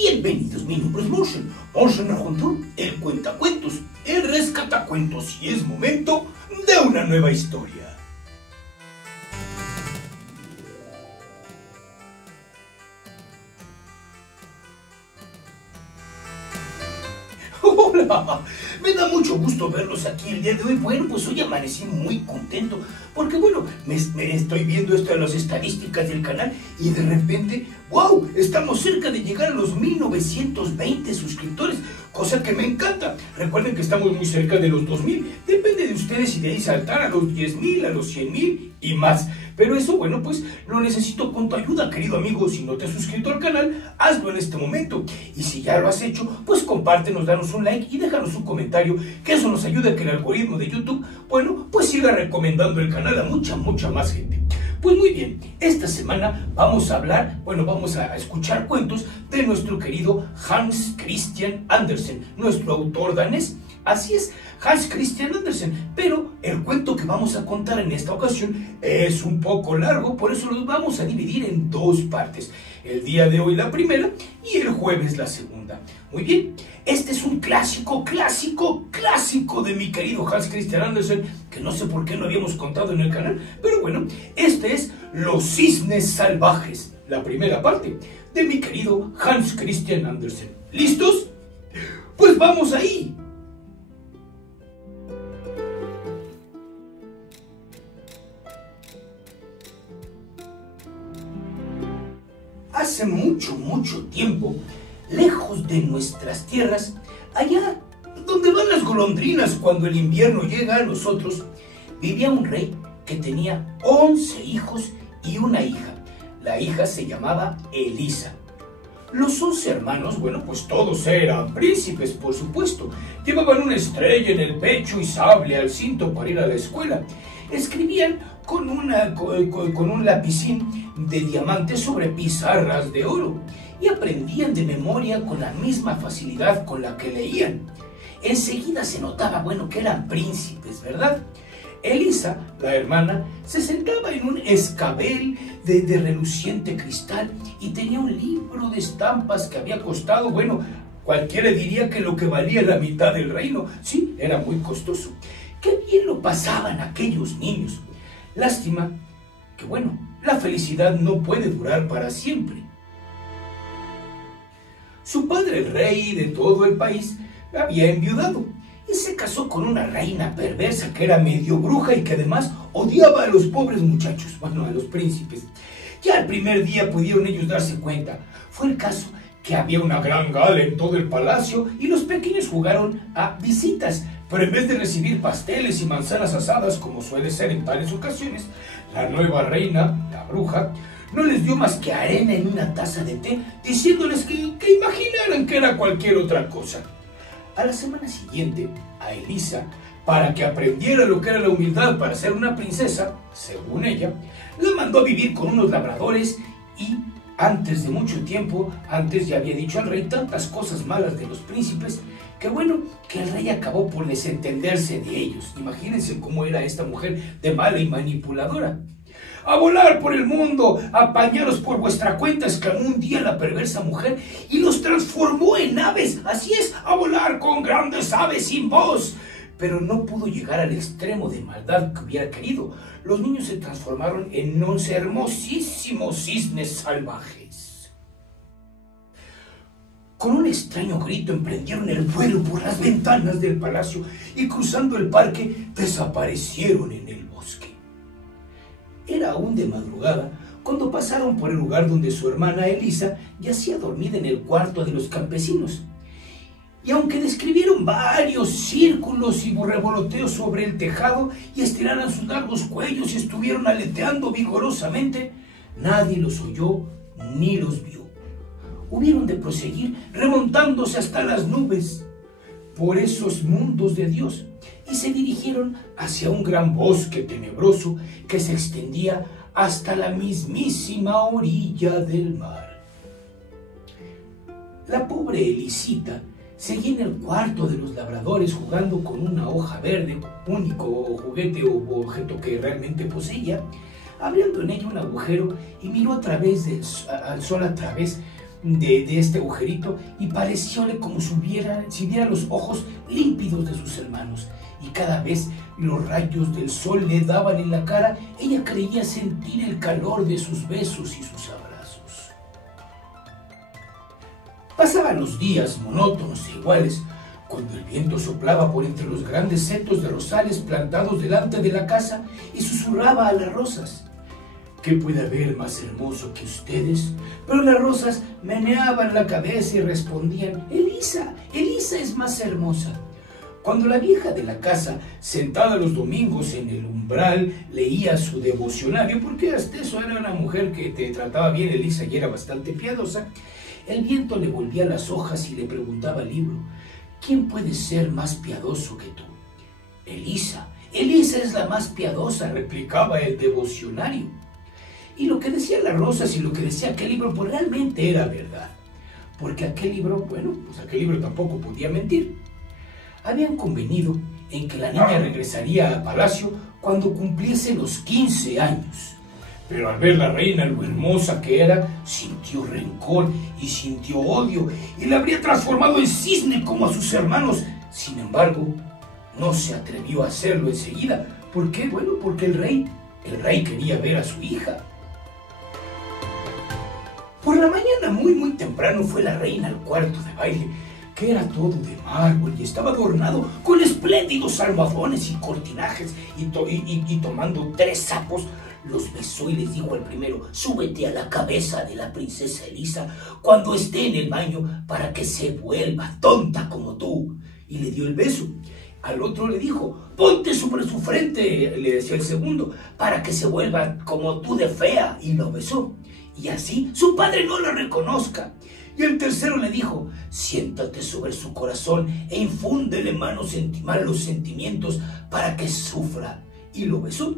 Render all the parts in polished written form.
Bienvenidos, mi nombre es Motion. Motion Arjuntur, el cuentacuentos, el rescatacuentos, y es momento de una nueva historia. Hola, me da mucho gusto verlos aquí el día de hoy. Bueno, pues hoy amanecí muy contento porque bueno, me estoy viendo esto de las estadísticas del canal y de repente, wow, estamos cerca de llegar a los 1920 suscriptores, cosa que me encanta. Recuerden que estamos muy cerca de los 2000, depende de ustedes si de ahí saltar a los 10,000, a los 100,000 y más. Pero eso, bueno, pues lo necesito con tu ayuda, querido amigo. Si no te has suscrito al canal, hazlo en este momento. Y si ya lo has hecho, pues compártenos, danos un like y déjanos un comentario, que eso nos ayuda a que el algoritmo de YouTube, bueno, pues siga recomendando el canal a mucha más gente. Pues muy bien, esta semana vamos a hablar, bueno, vamos a escuchar cuentos de nuestro querido Hans Christian Andersen, nuestro autor danés. Así es, Hans Christian Andersen, pero el cuento que vamos a contar en esta ocasión es un poco largo, por eso los vamos a dividir en dos partes. El día de hoy la primera y el jueves la segunda. Muy bien, este es un clásico de mi querido Hans Christian Andersen, que no sé por qué no habíamos contado en el canal, pero bueno, este es Los Cisnes Salvajes, la primera parte de mi querido Hans Christian Andersen. ¿Listos? Pues vamos ahí. Hace mucho tiempo, lejos de nuestras tierras, allá donde van las golondrinas cuando el invierno llega a nosotros, vivía un rey que tenía 11 hijos y una hija. La hija se llamaba Elisa. Los 11 hermanos, bueno, pues todos eran príncipes, por supuesto. Llevaban una estrella en el pecho y sable al cinto para ir a la escuela. Escribían con un lapicín de diamantes sobre pizarras de oro y aprendían de memoria con la misma facilidad con la que leían. Enseguida se notaba, bueno, que eran príncipes, ¿verdad? Elisa, la hermana, se sentaba en un escabel de reluciente cristal y tenía un libro de estampas que había costado, bueno, cualquiera diría que lo que valía la mitad del reino. Sí, era muy costoso. Qué bien lo pasaban aquellos niños. Lástima que, bueno, la felicidad no puede durar para siempre. Su padre, el rey de todo el país, había enviudado y se casó con una reina perversa que era medio bruja y que además odiaba a los pobres muchachos, bueno, a los príncipes. Ya el primer día pudieron ellos darse cuenta. Fue el caso que había una gran gala en todo el palacio y los pequeños jugaron a visitas, pero en vez de recibir pasteles y manzanas asadas, como suele ser en tales ocasiones, la nueva reina, la bruja, no les dio más que arena en una taza de té, diciéndoles que imaginaran que era cualquier otra cosa. A la semana siguiente, a Elisa, para que aprendiera lo que era la humildad para ser una princesa, según ella, la mandó a vivir con unos labradores y antes de mucho tiempo, antes ya había dicho al rey tantas cosas malas de los príncipes, que bueno, que el rey acabó por desentenderse de ellos. Imagínense cómo era esta mujer de mala y manipuladora. ¡A volar por el mundo! ¡Apañaros por vuestra cuenta!, exclamó un día la perversa mujer y los transformó en aves. Así es, a volar con grandes aves sin voz. Pero no pudo llegar al extremo de maldad que hubiera querido. Los niños se transformaron en 11 hermosísimos cisnes salvajes. Con un extraño grito emprendieron el vuelo por las ventanas del palacio y cruzando el parque desaparecieron en el bosque. Era aún de madrugada cuando pasaron por el lugar donde su hermana Elisa yacía dormida en el cuarto de los campesinos. Y aunque describieron varios círculos y revoloteos sobre el tejado y estiraran sus largos cuellos y estuvieron aleteando vigorosamente, nadie los oyó ni los vio. Hubieron de proseguir remontándose hasta las nubes por esos mundos de Dios y se dirigieron hacia un gran bosque tenebroso que se extendía hasta la mismísima orilla del mar. La pobre Elisita seguía en el cuarto de los labradores jugando con una hoja verde, único juguete o objeto que realmente poseía, abriendo en ella un agujero y miró al sol a través de este agujerito y parecióle como si viera los ojos límpidos de sus hermanos. Y cada vez los rayos del sol le daban en la cara, ella creía sentir el calor de sus besos y sus abrazos. Pasaban los días monótonos e iguales, cuando el viento soplaba por entre los grandes setos de rosales plantados delante de la casa y susurraba a las rosas: ¿qué puede haber más hermoso que ustedes? Pero las rosas meneaban la cabeza y respondían: Elisa, Elisa es más hermosa. Cuando la vieja de la casa, sentada los domingos en el umbral, leía su devocionario, porque hasta eso era una mujer que te trataba bien, Elisa, y era bastante piadosa, el viento le volvía las hojas y le preguntaba al libro: ¿quién puede ser más piadoso que tú? Elisa, Elisa es la más piadosa, replicaba el devocionario. Y lo que decían las rosas y lo que decía aquel libro, pues realmente era verdad. Porque aquel libro, bueno, pues aquel libro tampoco podía mentir. Habían convenido en que la niña regresaría al palacio cuando cumpliese los 15 años. Pero al ver la reina lo hermosa que era, sintió rencor y sintió odio y la habría transformado en cisne como a sus hermanos. Sin embargo, no se atrevió a hacerlo enseguida. ¿Por qué? Bueno, porque el rey quería ver a su hija. Por la mañana, muy temprano, fue la reina al cuarto de baile, que era todo de mármol y estaba adornado con espléndidos almohadones y cortinajes, y tomando 3 sapos, los besó y les dijo al primero: súbete a la cabeza de la princesa Elisa cuando esté en el baño para que se vuelva tonta como tú. Y le dio el beso. Al otro le dijo: ponte sobre su frente, le decía el segundo, para que se vuelva como tú de fea. Y lo besó. Y así su padre no lo reconozca. Y el tercero le dijo: siéntate sobre su corazón e infúndele malos sentimientos para que sufra. Y lo besó.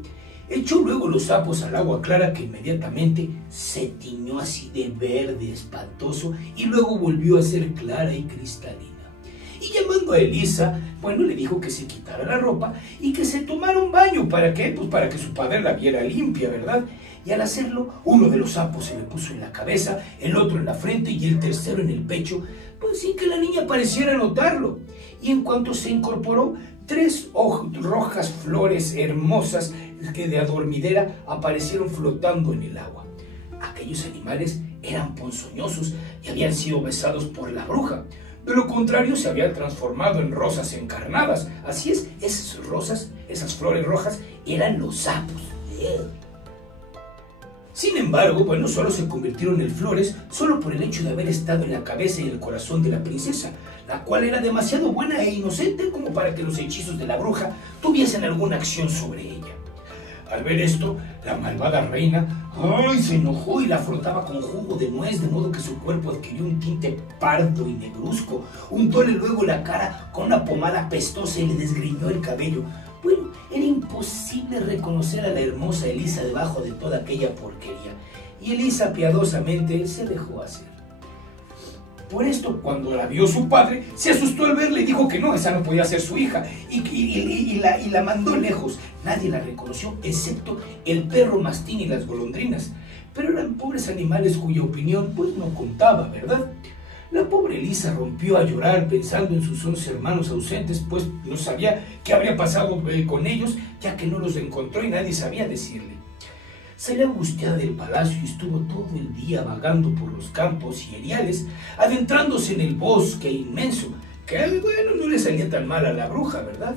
Echó luego los sapos al agua clara, que inmediatamente se tiñó así de verde espantoso y luego volvió a ser clara y cristalina. Y llamando a Elisa, bueno, le dijo que se quitara la ropa y que se tomara un baño. ¿Para qué? Pues para que su padre la viera limpia, ¿verdad? Y al hacerlo, uno de los sapos se le puso en la cabeza, el otro en la frente y el tercero en el pecho, pues sin que la niña pareciera notarlo. Y en cuanto se incorporó, 3 rojas flores hermosas que de adormidera aparecieron flotando en el agua. Aquellos animales eran ponzoñosos y habían sido besados por la bruja. De lo contrario, se habían transformado en rosas encarnadas. Así es, esas rosas, esas flores rojas, eran los sapos. Sin embargo, bueno, solo se convirtieron en flores solo por el hecho de haber estado en la cabeza y el corazón de la princesa, la cual era demasiado buena e inocente como para que los hechizos de la bruja tuviesen alguna acción sobre ella. Al ver esto, la malvada reina se enojó y la frotaba con jugo de nuez, de modo que su cuerpo adquirió un tinte pardo y negruzco. Untóle luego la cara con una pomada pestosa y le desgreñó el cabello. Bueno, era imposible reconocer a la hermosa Elisa debajo de toda aquella porquería, y Elisa piadosamente se dejó hacer. Por esto, cuando la vio su padre, se asustó al verla y dijo que no, esa no podía ser su hija, y la mandó lejos. Nadie la reconoció, excepto el perro mastín y las golondrinas, pero eran pobres animales cuya opinión pues no contaba, ¿verdad? La pobre Elisa rompió a llorar pensando en sus 11 hermanos ausentes, pues no sabía qué habría pasado con ellos, ya que no los encontró y nadie sabía decirle. Salió angustiada del palacio y estuvo todo el día vagando por los campos y eriales, adentrándose en el bosque inmenso, que bueno, no le salía tan mal a la bruja, ¿verdad?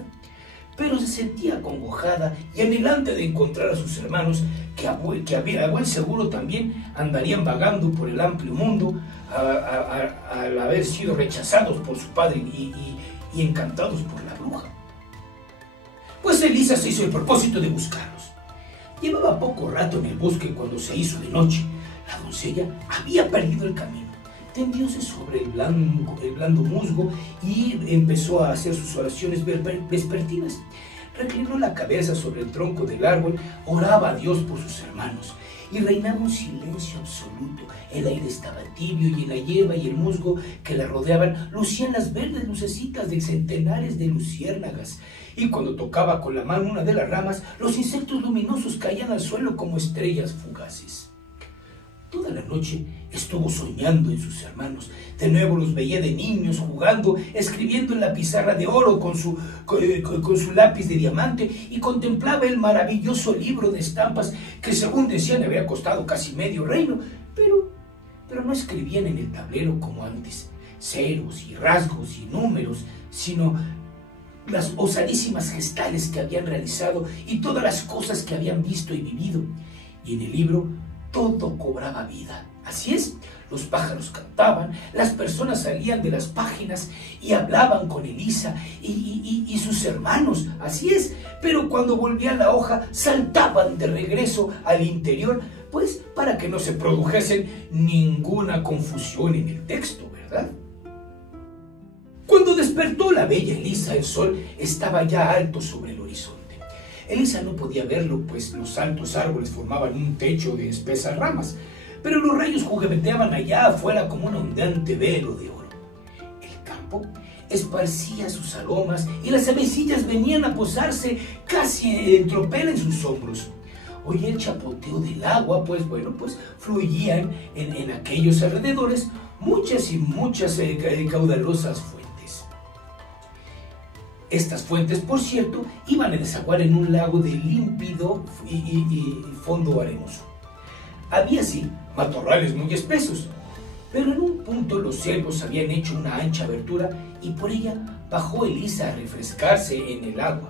Pero se sentía acongojada y anhelante de encontrar a sus hermanos, que a buen seguro también andarían vagando por el amplio mundo, al haber sido rechazados por su padre y encantados por la bruja. Pues Elisa se hizo el propósito de buscarlos. Llevaba poco rato en el bosque cuando se hizo de noche. La doncella había perdido el camino. Tendióse sobre el blando musgo y empezó a hacer sus oraciones vespertinas. Reclinó la cabeza sobre el tronco del árbol, oraba a Dios por sus hermanos, y reinaba un silencio absoluto. El aire estaba tibio y en la hierba y el musgo que la rodeaban lucían las verdes lucecitas de centenares de luciérnagas, y cuando tocaba con la mano una de las ramas, los insectos luminosos caían al suelo como estrellas fugaces. Toda la noche Estuvo soñando en sus hermanos. De nuevo los veía de niños jugando, escribiendo en la pizarra de oro con su lápiz de diamante, y contemplaba el maravilloso libro de estampas que, según decían, había costado casi medio reino, pero no escribían en el tablero como antes, ceros y rasgos y números, sino las osadísimas gestales que habían realizado y todas las cosas que habían visto y vivido. Y en el libro todo cobraba vida. Así es, los pájaros cantaban, las personas salían de las páginas y hablaban con Elisa y sus hermanos, así es, pero cuando volvía la hoja saltaban de regreso al interior, pues para que no se produjesen ninguna confusión en el texto, ¿verdad? Cuando despertó la bella Elisa, el sol estaba ya alto sobre el horizonte. Elisa no podía verlo, pues los altos árboles formaban un techo de espesas ramas, pero los rayos jugueteaban allá afuera como un ondante velo de oro. El campo esparcía sus aromas y las avecillas venían a posarse casi en tropel en sus hombros. Oía el chapoteo del agua, pues fluían en aquellos alrededores muchas y muchas caudalosas fuentes. Estas fuentes, por cierto, iban a desaguar en un lago de límpido y fondo arenoso. Había, sí, matorrales muy espesos, pero en un punto los ciervos habían hecho una ancha abertura y por ella bajó Elisa a refrescarse en el agua,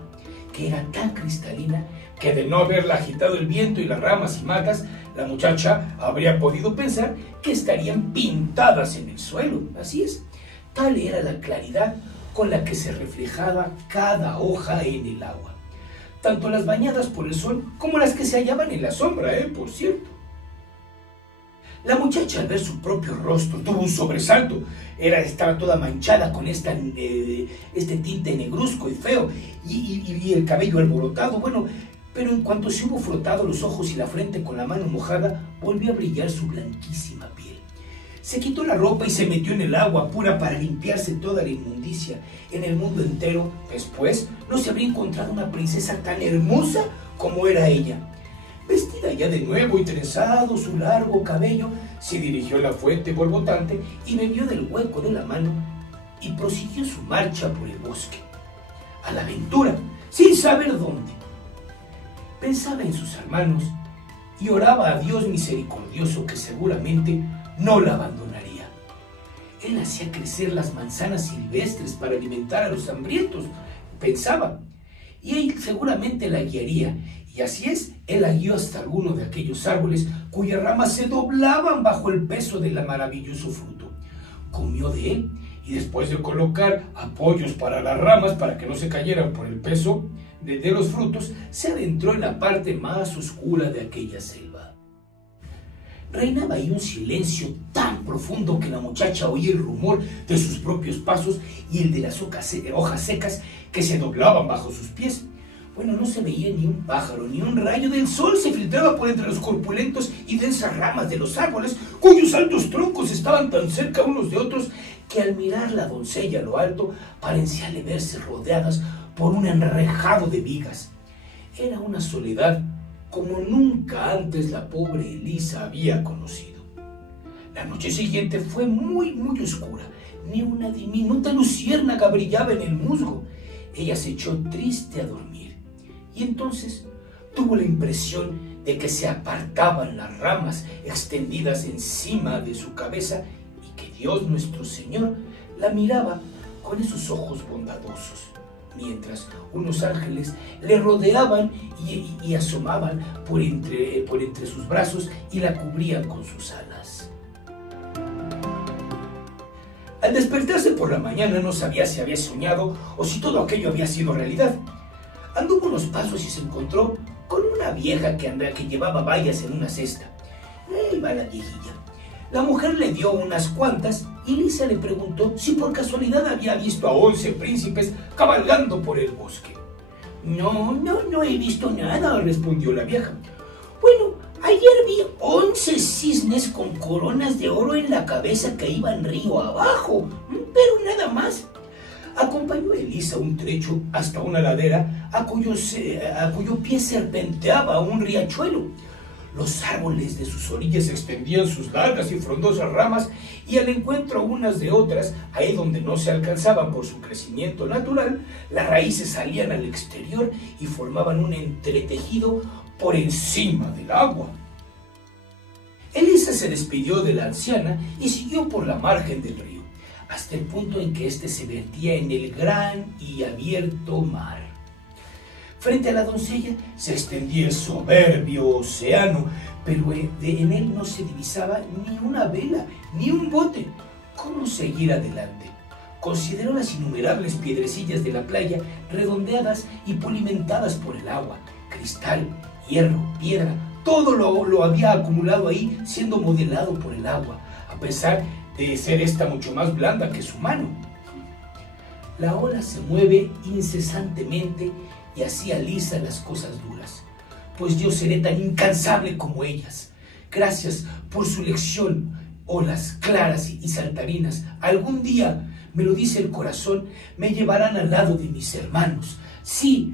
que era tan cristalina que, de no haberla agitado el viento y las ramas y matas, la muchacha habría podido pensar que estarían pintadas en el suelo. Así es, tal era la claridad con la que se reflejaba cada hoja en el agua, tanto las bañadas por el sol como las que se hallaban en la sombra, por cierto. La muchacha, al ver su propio rostro, tuvo un sobresalto. Estaba toda manchada con este tinte negruzco y feo, y el cabello alborotado. Bueno, pero en cuanto se hubo frotado los ojos y la frente con la mano mojada, volvió a brillar su blanquísima piel. Se quitó la ropa y se metió en el agua pura para limpiarse toda la inmundicia. En el mundo entero, después, no se habría encontrado una princesa tan hermosa como era ella. Vestida ya de nuevo y trenzado su largo cabello, se dirigió a la fuente borbotante y bebió del hueco de la mano y prosiguió su marcha por el bosque, a la aventura, sin saber dónde. Pensaba en sus hermanos y oraba a Dios misericordioso, que seguramente no la abandonaría. Él hacía crecer las manzanas silvestres para alimentar a los hambrientos, pensaba, y él seguramente la guiaría. Y así es, él la guió hasta alguno de aquellos árboles cuyas ramas se doblaban bajo el peso del maravilloso fruto. Comió de él y, después de colocar apoyos para las ramas para que no se cayeran por el peso de los frutos, se adentró en la parte más oscura de aquella selva. Reinaba ahí un silencio tan profundo que la muchacha oía el rumor de sus propios pasos y el de las hojas secas que se doblaban bajo sus pies. Bueno, no se veía ni un pájaro, ni un rayo del sol se filtraba por entre los corpulentos y densas ramas de los árboles, cuyos altos troncos estaban tan cerca unos de otros que, al mirar la doncella a lo alto, parecían verse rodeadas por un enrejado de vigas. Era una soledad como nunca antes la pobre Elisa había conocido. La noche siguiente fue muy oscura. Ni una diminuta luciérnaga brillaba en el musgo. Ella se echó triste a dormir. Y entonces tuvo la impresión de que se apartaban las ramas extendidas encima de su cabeza y que Dios nuestro Señor la miraba con esos ojos bondadosos, mientras unos ángeles le rodeaban y asomaban por entre sus brazos y la cubrían con sus alas. Al despertarse por la mañana no sabía si había soñado o si todo aquello había sido realidad. Anduvo unos pasos y se encontró con una vieja que llevaba bayas en una cesta. Ahí va la viejilla. La mujer le dio unas cuantas y Elisa le preguntó si por casualidad había visto a 11 príncipes cabalgando por el bosque. No he visto nada, respondió la vieja. Bueno, ayer vi 11 cisnes con coronas de oro en la cabeza que iban río abajo, pero nada más. Acompañó a Elisa un trecho hasta una ladera a cuyo pie serpenteaba un riachuelo. Los árboles de sus orillas extendían sus largas y frondosas ramas y al encuentro unas de otras, ahí donde no se alcanzaban por su crecimiento natural, las raíces salían al exterior y formaban un entretejido por encima del agua. Elisa se despidió de la anciana y siguió por la margen del río, hasta el punto en que éste se vertía en el gran y abierto mar. Frente a la doncella se extendía el soberbio océano, pero en él no se divisaba ni una vela, ni un bote. ¿Cómo seguir adelante? Consideró las innumerables piedrecillas de la playa, redondeadas y pulimentadas por el agua. Cristal, hierro, piedra, todo lo había acumulado ahí, siendo modelado por el agua, a pesar de ser esta mucho más blanda que su mano. La ola se mueve incesantemente y así alisa las cosas duras, pues yo seré tan incansable como ellas. Gracias por su lección, olas claras y saltarinas. Algún día, me lo dice el corazón, me llevarán al lado de mis hermanos. Sí,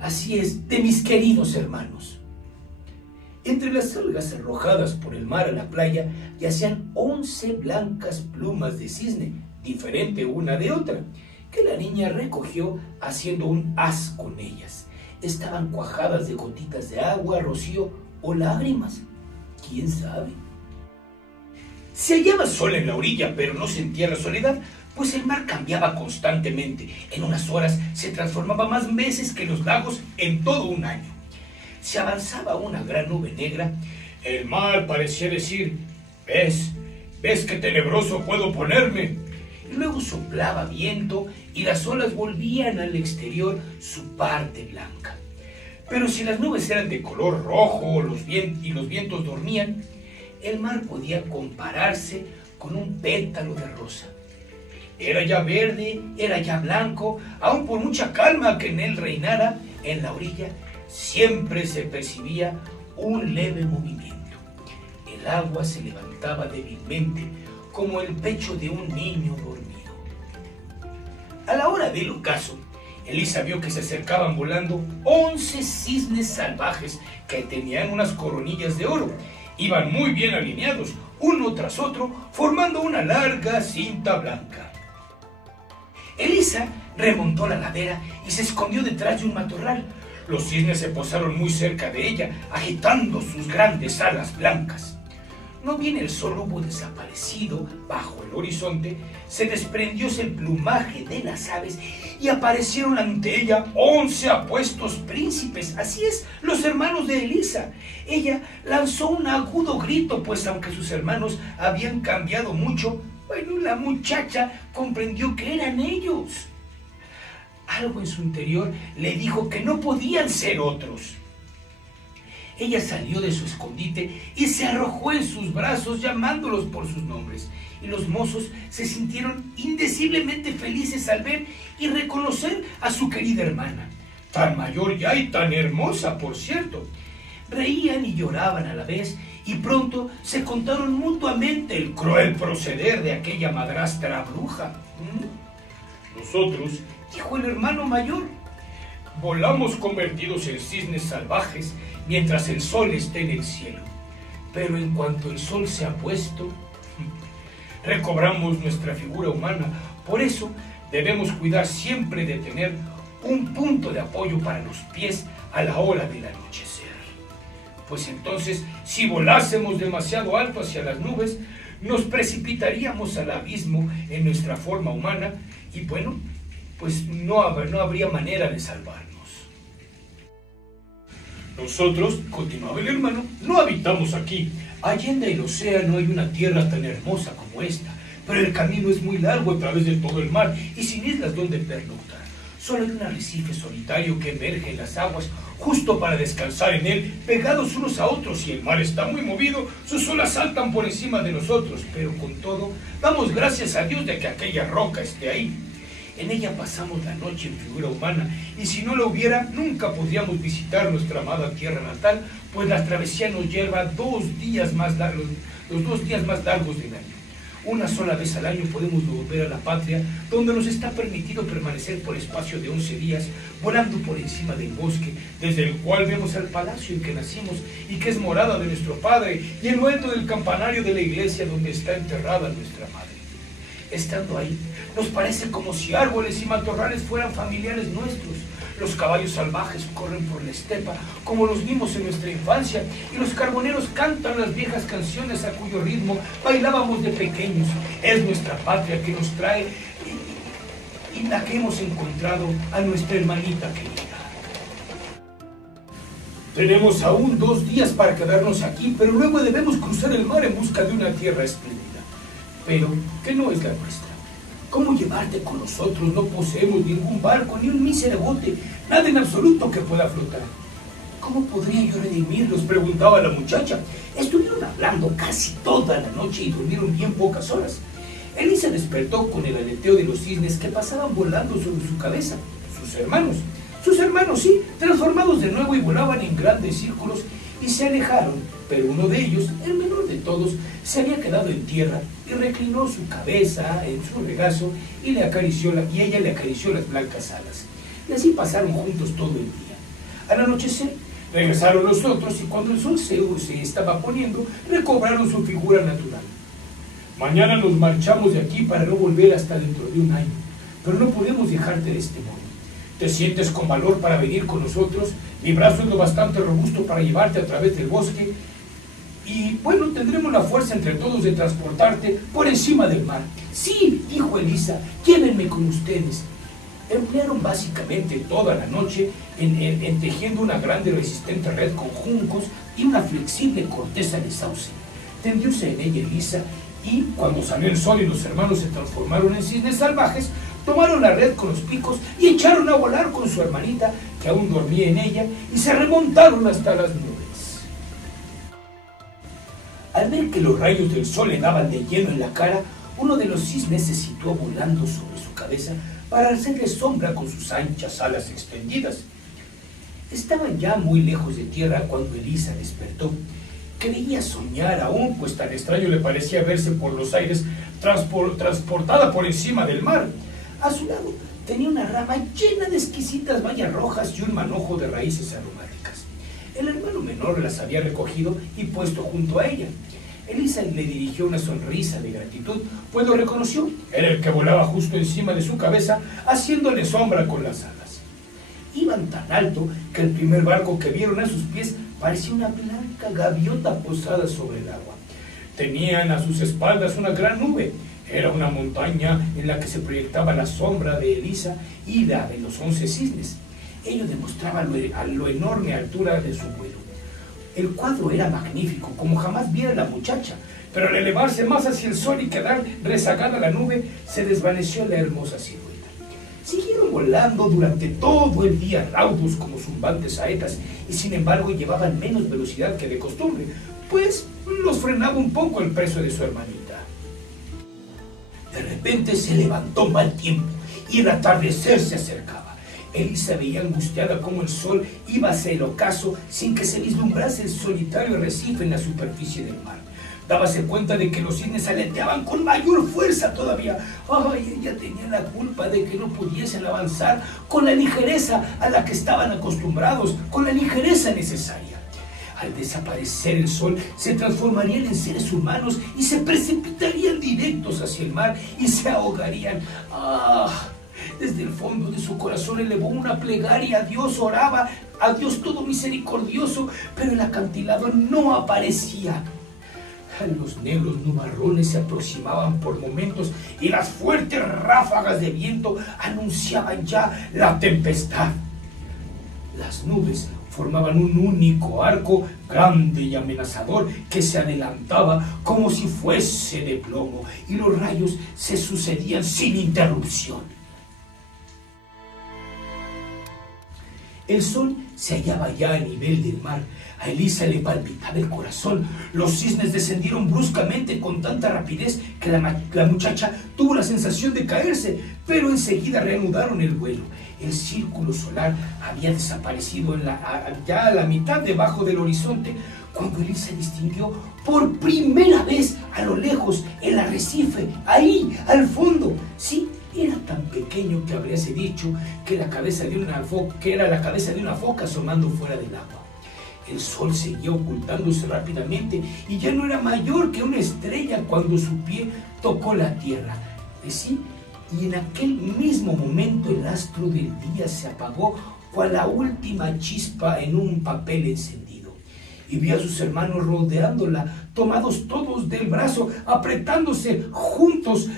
así es, de mis queridos hermanos. Entre las algas arrojadas por el mar a la playa yacían 11 blancas plumas de cisne, diferente una de otra, que la niña recogió haciendo un haz con ellas. Estaban cuajadas de gotitas de agua, rocío o lágrimas. ¿Quién sabe? Se hallaba sola en la orilla, pero no sentía la soledad, pues el mar cambiaba constantemente. En unas horas se transformaba más veces que los lagos en todo un año. Se avanzaba una gran nube negra. El mar parecía decir: ¿ves qué tenebroso puedo ponerme? Y luego soplaba viento y las olas volvían al exterior su parte blanca. Pero si las nubes eran de color rojo y los vientos dormían, el mar podía compararse con un pétalo de rosa. Era ya verde, era ya blanco, aun por mucha calma que en él reinara, en la orilla siempre se percibía un leve movimiento. El agua se levantaba débilmente, como el pecho de un niño dormido. A la hora del ocaso, Elisa vio que se acercaban volando 11 cisnes salvajes que tenían unas coronillas de oro. Iban muy bien alineados, uno tras otro, formando una larga cinta blanca. Elisa remontó la ladera y se escondió detrás de un matorral. Los cisnes se posaron muy cerca de ella, agitando sus grandes alas blancas. No bien el sol hubo desaparecido bajo el horizonte, se desprendió el plumaje de las aves y aparecieron ante ella 11 apuestos príncipes, así es, los hermanos de Elisa. Ella lanzó un agudo grito, pues aunque sus hermanos habían cambiado mucho, bueno, la muchacha comprendió que eran ellos. Algo en su interior le dijo que no podían ser otros. Ella salió de su escondite y se arrojó en sus brazos llamándolos por sus nombres. Y los mozos se sintieron indeciblemente felices al ver y reconocer a su querida hermana. Tan mayor ya y tan hermosa, por cierto. Reían y lloraban a la vez y pronto se contaron mutuamente el cruel proceder de aquella madrastra bruja. Nosotros, dijo el hermano mayor, volamos convertidos en cisnes salvajes mientras el sol esté en el cielo. Pero en cuanto el sol se ha puesto, recobramos nuestra figura humana. Por eso debemos cuidar siempre de tener un punto de apoyo para los pies a la hora del anochecer. Pues entonces, si volásemos demasiado alto hacia las nubes, nos precipitaríamos al abismo en nuestra forma humana y bueno, pues no habría manera de salvarnos. Nosotros, continuaba el hermano, no habitamos aquí. Allende el océano hay una tierra tan hermosa como esta, pero el camino es muy largo a través de todo el mar y sin islas donde pernoctar. Solo hay un arrecife solitario que emerge en las aguas justo para descansar en él, pegados unos a otros. Y el mar está muy movido, sus olas saltan por encima de nosotros, pero con todo, damos gracias a Dios de que aquella roca esté ahí. En ella pasamos la noche en figura humana, y si no la hubiera, nunca podríamos visitar nuestra amada tierra natal, pues la travesía nos lleva los 2 días más largos del año. Una sola vez al año podemos volver a la patria, donde nos está permitido permanecer por espacio de 11 días, volando por encima del bosque, desde el cual vemos el palacio en que nacimos y que es morada de nuestro padre, y el alto del campanario de la iglesia donde está enterrada nuestra madre. Estando ahí, nos parece como si árboles y matorrales fueran familiares nuestros. Los caballos salvajes corren por la estepa, como los vimos en nuestra infancia, y los carboneros cantan las viejas canciones a cuyo ritmo bailábamos de pequeños. Es nuestra patria que nos trae y la que hemos encontrado a nuestra hermanita querida. Tenemos aún 2 días para quedarnos aquí, pero luego debemos cruzar el mar en busca de una tierra espléndida, pero que no es la nuestra. ¿Cómo llevarte con nosotros? No poseemos ningún barco, ni un mísero bote, nada en absoluto que pueda flotar. ¿Cómo podría yo redimirlos?, preguntaba la muchacha. Estuvieron hablando casi toda la noche y durmieron bien pocas horas. Elisa despertó con el aleteo de los cisnes que pasaban volando sobre su cabeza. Sus hermanos sí, transformados de nuevo y volaban en grandes círculos y se alejaron, pero uno de ellos, el menor de todos, se había quedado en tierra y reclinó su cabeza en su regazo y ella le acarició las blancas alas. Y así pasaron juntos todo el día. Al anochecer regresaron los otros y cuando el sol se estaba poniendo, recobraron su figura natural. Mañana nos marchamos de aquí para no volver hasta dentro de un año, pero no podemos dejarte de este modo. ¿Te sientes con valor para venir con nosotros? Mi brazo es lo bastante robusto para llevarte a través del bosque y, bueno, tendremos la fuerza entre todos de transportarte por encima del mar. Sí, dijo Elisa, llévenme con ustedes. Emplearon básicamente toda la noche en tejiendo una grande y resistente red con juncos y una flexible corteza de sauce. Tendióse en ella Elisa y, cuando salió el sol y los hermanos se transformaron en cisnes salvajes, tomaron la red con los picos y echaron a volar con su hermanita, que aún dormía en ella, y se remontaron hasta las nubes. Al ver que los rayos del sol le daban de lleno en la cara, uno de los cisnes se situó volando sobre su cabeza para hacerle sombra con sus anchas alas extendidas. Estaban ya muy lejos de tierra cuando Elisa despertó. Creía soñar aún, pues tan extraño le parecía verse por los aires transportada por encima del mar. A su lado tenía una rama llena de exquisitas bayas rojas y un manojo de raíces aromáticas. El hermano menor las había recogido y puesto junto a ella. Elisa le dirigió una sonrisa de gratitud, pues lo reconoció. Era el que volaba justo encima de su cabeza, haciéndole sombra con las alas. Iban tan alto que el primer barco que vieron a sus pies parecía una blanca gaviota posada sobre el agua. Tenían a sus espaldas una gran nube. Era una montaña en la que se proyectaba la sombra de Elisa y la de los 11 cisnes. Ello demostraba lo enorme altura de su vuelo. El cuadro era magnífico, como jamás viera la muchacha, pero al elevarse más hacia el sol y quedar rezagada la nube, se desvaneció la hermosa silueta. Siguieron volando durante todo el día, raudos como zumbantes saetas, y sin embargo llevaban menos velocidad que de costumbre, pues los frenaba un poco el peso de su hermanita. De repente se levantó mal tiempo y el atardecer se acercaba. Elisa veía angustiada cómo el sol iba hacia el ocaso sin que se vislumbrase el solitario arrecife en la superficie del mar. Dábase cuenta de que los cisnes aleteaban con mayor fuerza todavía. Ay, ella tenía la culpa de que no pudiesen avanzar con la ligereza a la que estaban acostumbrados, con la ligereza necesaria. Al desaparecer el sol, se transformarían en seres humanos y se precipitarían directos hacia el mar y se ahogarían. ¡Ah! Desde el fondo de su corazón elevó una plegaria a Dios, oraba a Dios todo misericordioso, pero el acantilado no aparecía. Los negros nubarrones se aproximaban por momentos y las fuertes ráfagas de viento anunciaban ya la tempestad. Las nubes formaban un único arco grande y amenazador que se adelantaba como si fuese de plomo, y los rayos se sucedían sin interrupción. El sol se hallaba ya a nivel del mar. A Elisa le palpitaba el corazón. Los cisnes descendieron bruscamente con tanta rapidez que la muchacha tuvo la sensación de caerse, pero enseguida reanudaron el vuelo. El círculo solar había desaparecido ya a la mitad debajo del horizonte, cuando Elisa distinguió por primera vez a lo lejos el arrecife, ahí, al fondo. Sí, era tan pequeño que habríase dicho que era la cabeza de una foca asomando fuera del agua. El sol seguía ocultándose rápidamente y ya no era mayor que una estrella cuando su pie tocó la tierra. Sí, y en aquel mismo momento el astro del día se apagó cual la última chispa en un papel encendido. Y vio a sus hermanos rodeándola, tomados todos del brazo, apretándose juntos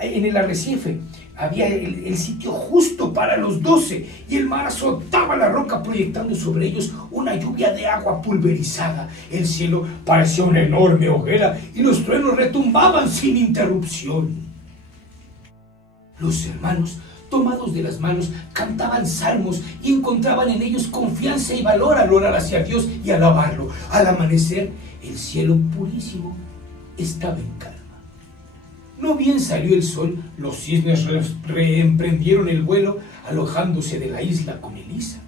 en el arrecife. Había el sitio justo para los 12 y el mar azotaba la roca proyectando sobre ellos una lluvia de agua pulverizada. El cielo parecía una enorme hoguera y los truenos retumbaban sin interrupción. Los hermanos, tomados de las manos, cantaban salmos y encontraban en ellos confianza y valor al orar hacia Dios y alabarlo. Al amanecer, el cielo purísimo estaba en calma. No bien salió el sol, los cisnes reemprendieron el vuelo, alojándose de la isla con Elisa.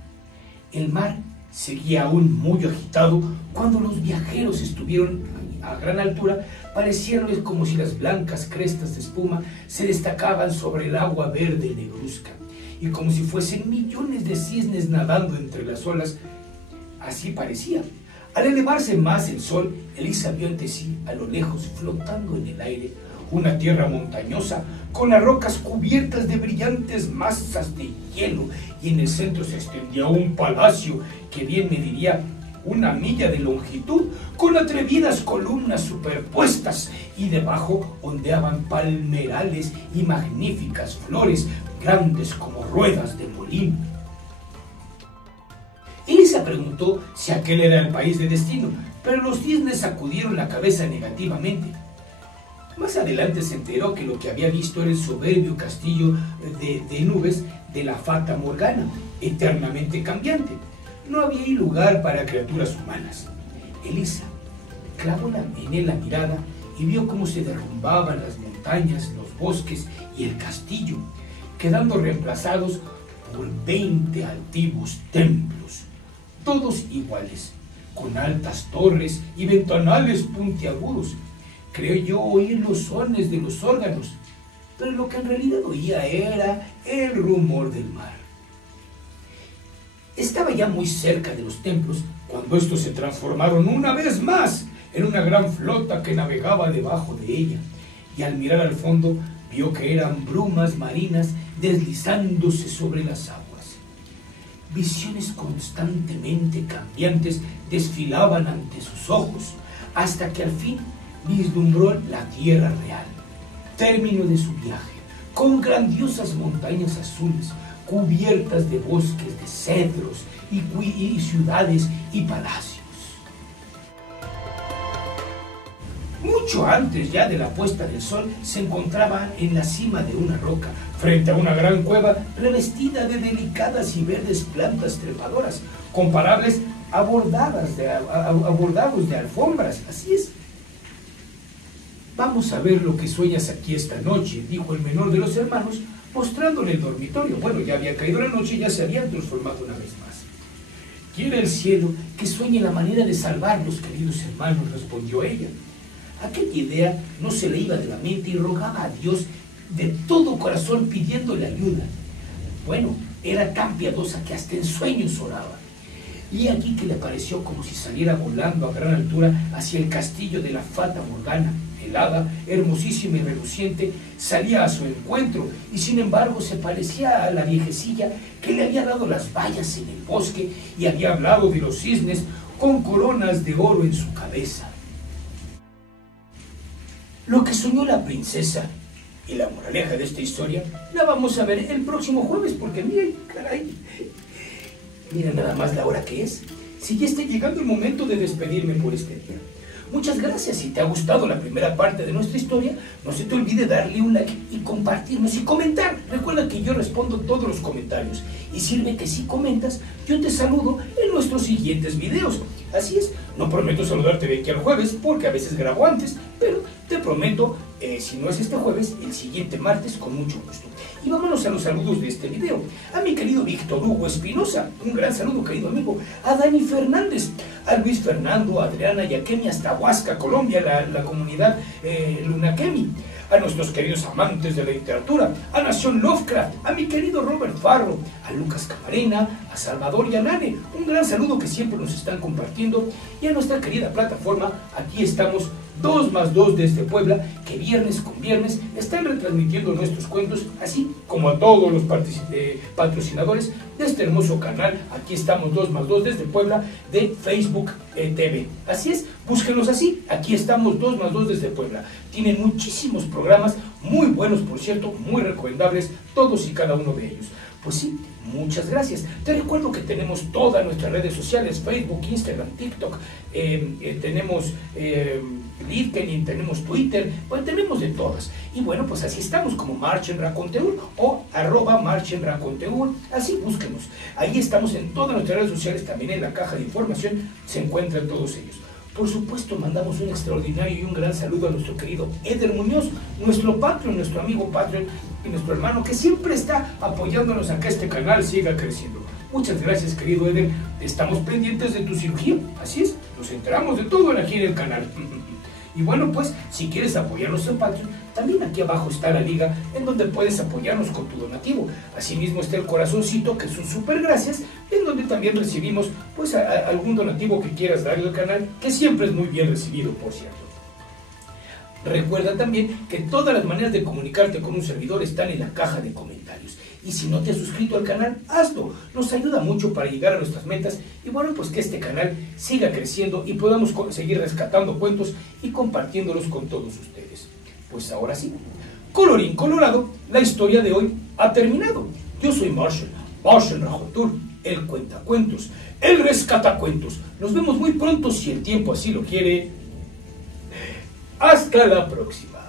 El mar seguía aún muy agitado cuando los viajeros estuvieron a gran altura. Parecieronles como si las blancas crestas de espuma se destacaban sobre el agua verde y negruzca, y como si fuesen millones de cisnes nadando entre las olas. Así parecía. Al elevarse más el sol, Elisa vio ante sí, a lo lejos, flotando en el aire, una tierra montañosa con las rocas cubiertas de brillantes masas de hielo, y en el centro se extendía un palacio que bien mediría 1 milla de longitud, con atrevidas columnas superpuestas, y debajo ondeaban palmerales y magníficas flores, grandes como ruedas de molino. Elisa preguntó si aquel era el país de destino, pero los cisnes sacudieron la cabeza negativamente. Más adelante se enteró que lo que había visto era el soberbio castillo de nubes de la Fata Morgana, eternamente cambiante. No había ahí lugar para criaturas humanas. Elisa clavó en él la mirada y vio cómo se derrumbaban las montañas, los bosques y el castillo, quedando reemplazados por 20 altivos templos, todos iguales, con altas torres y ventanales puntiagudos. Creyó oír los sones de los órganos, pero lo que en realidad oía era el rumor del mar. Estaba ya muy cerca de los templos cuando estos se transformaron una vez más en una gran flota que navegaba debajo de ella, y al mirar al fondo vio que eran brumas marinas deslizándose sobre las aguas. Visiones constantemente cambiantes desfilaban ante sus ojos, hasta que al fin vislumbró la tierra real, término de su viaje, con grandiosas montañas azules, cubiertas de bosques de cedros y ciudades y palacios. Mucho antes ya de la puesta del sol, se encontraban en la cima de una roca, frente a una gran cueva revestida de delicadas y verdes plantas trepadoras, comparables a bordados de alfombras. Así es. Vamos a ver lo que sueñas aquí esta noche, dijo el menor de los hermanos, mostrándole el dormitorio. Bueno, ya había caído la noche y ya se habían transformado una vez más. Quiere el cielo que sueñe la manera de salvarlos, queridos hermanos, respondió ella. Aquella idea no se le iba de la mente y rogaba a Dios de todo corazón pidiéndole ayuda. Bueno, era tan piadosa que hasta en sueños oraba. Y aquí que le pareció como si saliera volando a gran altura hacia el castillo de la Fata Morgana. El hada, hermosísima y reluciente, salía a su encuentro y sin embargo se parecía a la viejecilla que le había dado las bayas en el bosque y había hablado de los cisnes con coronas de oro en su cabeza. Lo que soñó la princesa y la moraleja de esta historia la vamos a ver el próximo jueves, porque miren, caray, miren nada más la hora que es. Si ya está llegando el momento de despedirme por este día. Muchas gracias. Si te ha gustado la primera parte de nuestra historia, no se te olvide darle un like y compartirnos y comentar. Recuerda que yo respondo todos los comentarios y sirve que si comentas, yo te saludo en nuestros siguientes videos. Así es, no prometo saludarte de aquí al jueves porque a veces grabo antes, pero te prometo Si no es este jueves, el siguiente martes, con mucho gusto. Y vámonos a los saludos de este video. A mi querido Víctor Hugo Espinosa, un gran saludo, querido amigo. A Dani Fernández, a Luis Fernando, a Adriana Yaquemi, hasta Huasca, Colombia, la comunidad Lunakemi. A nuestros queridos amantes de la literatura, a Nación Lovecraft, a mi querido Robert Farro, a Lucas Camarena, a Salvador Yanane, un gran saludo que siempre nos están compartiendo, y a nuestra querida plataforma, aquí estamos 2+2 desde Puebla, que viernes con viernes están retransmitiendo nuestros cuentos, así como a todos los patrocinadores de este hermoso canal. Aquí estamos 2+2 desde Puebla de Facebook TV. Así es, búsquenos así, aquí estamos 2+2 desde Puebla. Tienen muchísimos programas, muy buenos por cierto, muy recomendables, todos y cada uno de ellos. Pues sí, muchas gracias. Te recuerdo que tenemos todas nuestras redes sociales, Facebook, Instagram, TikTok, tenemos LinkedIn, tenemos Twitter, pues tenemos de todas. Y bueno, pues así estamos como @marchenraconteur o @marchenraconteur, así búsquenos. Ahí estamos en todas nuestras redes sociales, también en la caja de información se encuentran todos ellos. Por supuesto, mandamos un extraordinario y un gran saludo a nuestro querido Eder Muñoz, nuestro Patreon, nuestro amigo Patreon y nuestro hermano que siempre está apoyándonos a que este canal siga creciendo. Muchas gracias, querido Eder. Estamos pendientes de tu cirugía. Así es, nos enteramos de todo aquí en el canal. Y bueno, pues, si quieres apoyarnos en Patreon, también aquí abajo está la liga en donde puedes apoyarnos con tu donativo. Asimismo está el corazoncito, que es un súper gracias, en donde también recibimos pues algún donativo que quieras darle al canal, que siempre es muy bien recibido, por cierto. Recuerda también que todas las maneras de comunicarte con un servidor están en la caja de comentarios. Y si no te has suscrito al canal, hazlo. Nos ayuda mucho para llegar a nuestras metas y bueno, pues que este canal siga creciendo y podamos seguir rescatando cuentos y compartiéndolos con todos ustedes. Pues ahora sí, colorín colorado, la historia de hoy ha terminado. Yo soy Marshall Raconteur, el cuentacuentos, el rescatacuentos. Nos vemos muy pronto si el tiempo así lo quiere. Hasta la próxima.